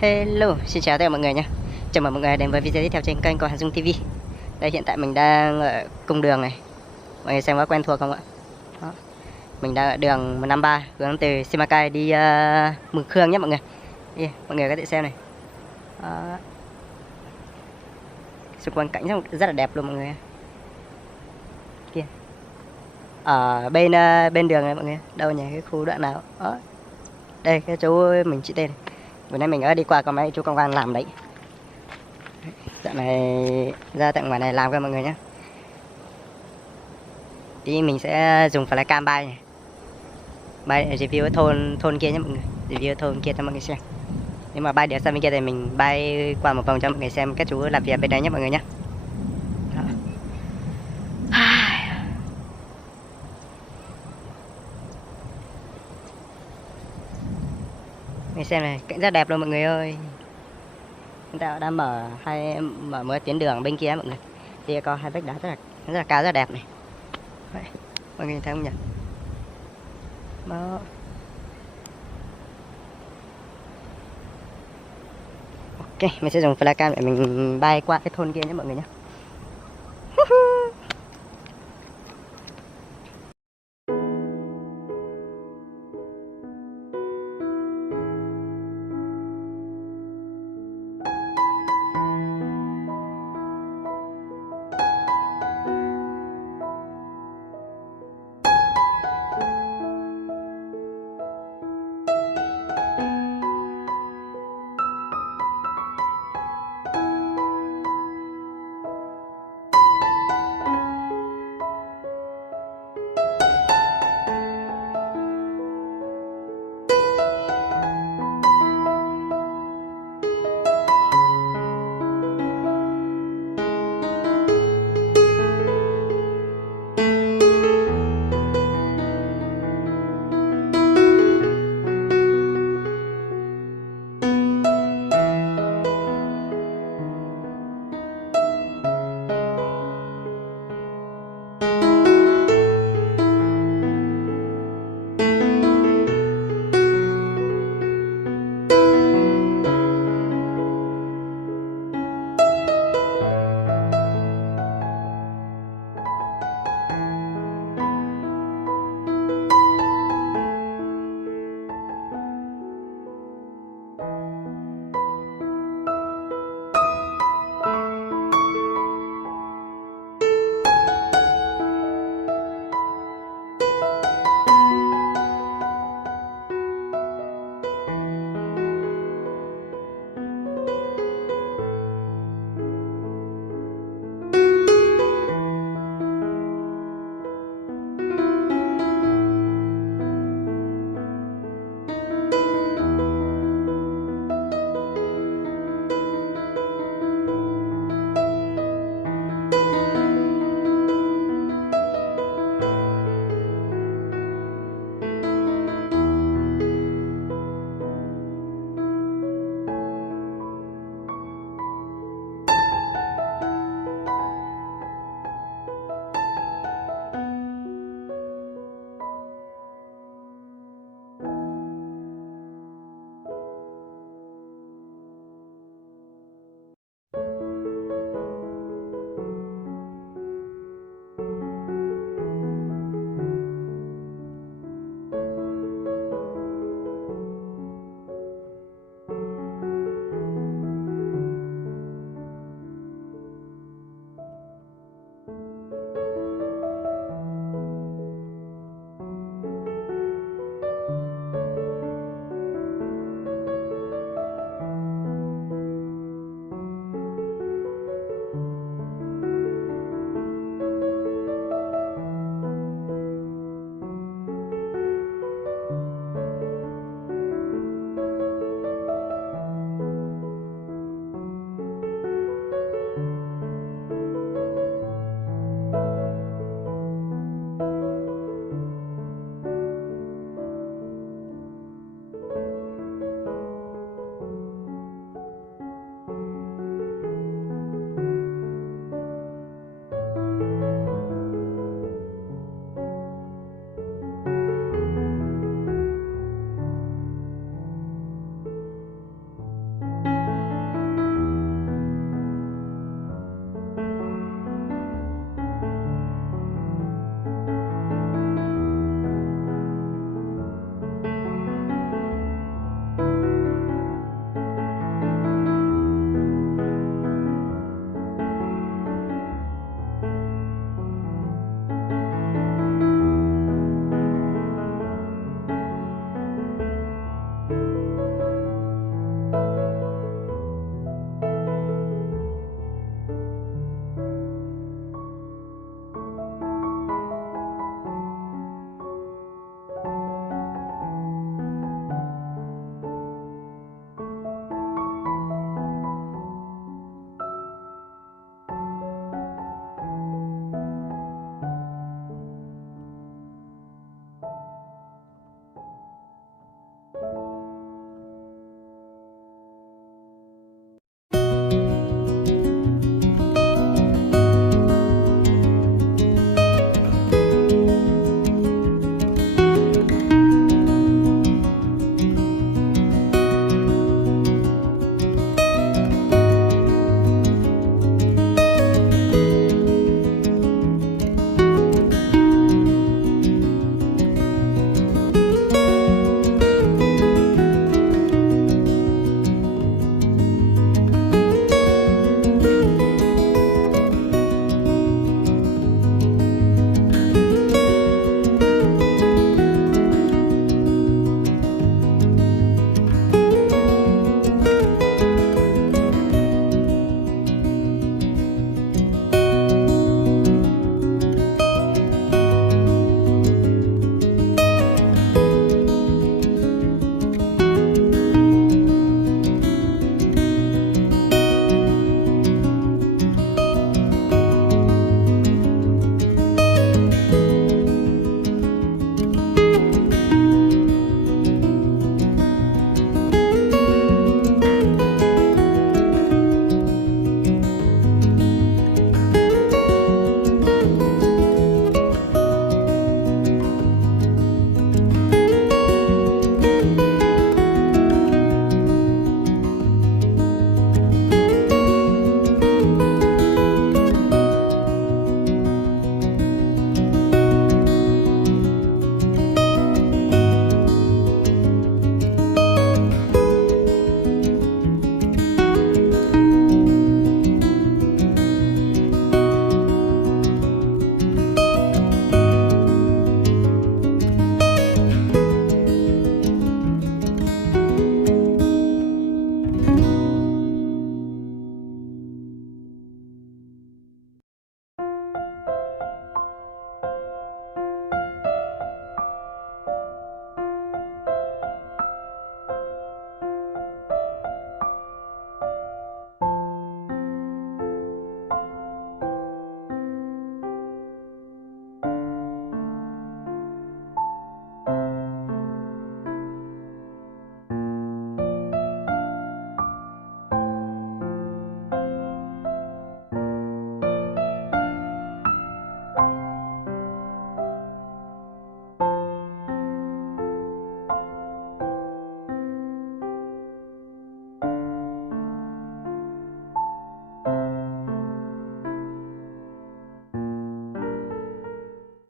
Hello, xin chào tất cả mọi người nhé. Chào mừng mọi người đến với video tiếp theo trên kênh của Hà Dung TV. Đây hiện tại mình đang ở cung đường này. Mọi người xem có quen thuộc không ạ? Đó. Mình đang ở đường 153 hướng từ Simacai đi Mường Khương nhé mọi người. Mọi người có thể xem này. Đó. Xung quanh cảnh rất là đẹp luôn mọi người. Kia. Ở bên đường này mọi người. Đâu nhỉ, cái khu đoạn nào? Đó. Đây cái chỗ mình chỉ tên. Bữa nay mình ở đi qua có mấy chú công an làm đấy. Dạo này ra tận ngoài này làm cho mọi người nhé. Tí mình sẽ dùng flycam bay này, bay review ở thôn kia nhé mọi người, review thôn kia cho mọi người xem. Nếu mà bay được sang bên kia thì mình bay qua một vòng cho mọi người xem các chú làm việc bên đây nhé mọi người nhé. Mình xem này, cảnh rất đẹp luôn mọi người ơi. Chúng ta đã mở mới tuyến đường bên kia mọi người. Thì có hai vách đá rất là cao, rất là đẹp này. Đấy, mọi người thấy không nhỉ? Đó. Ok, mình sẽ dùng flycam để mình bay qua cái thôn kia nhé mọi người nhé.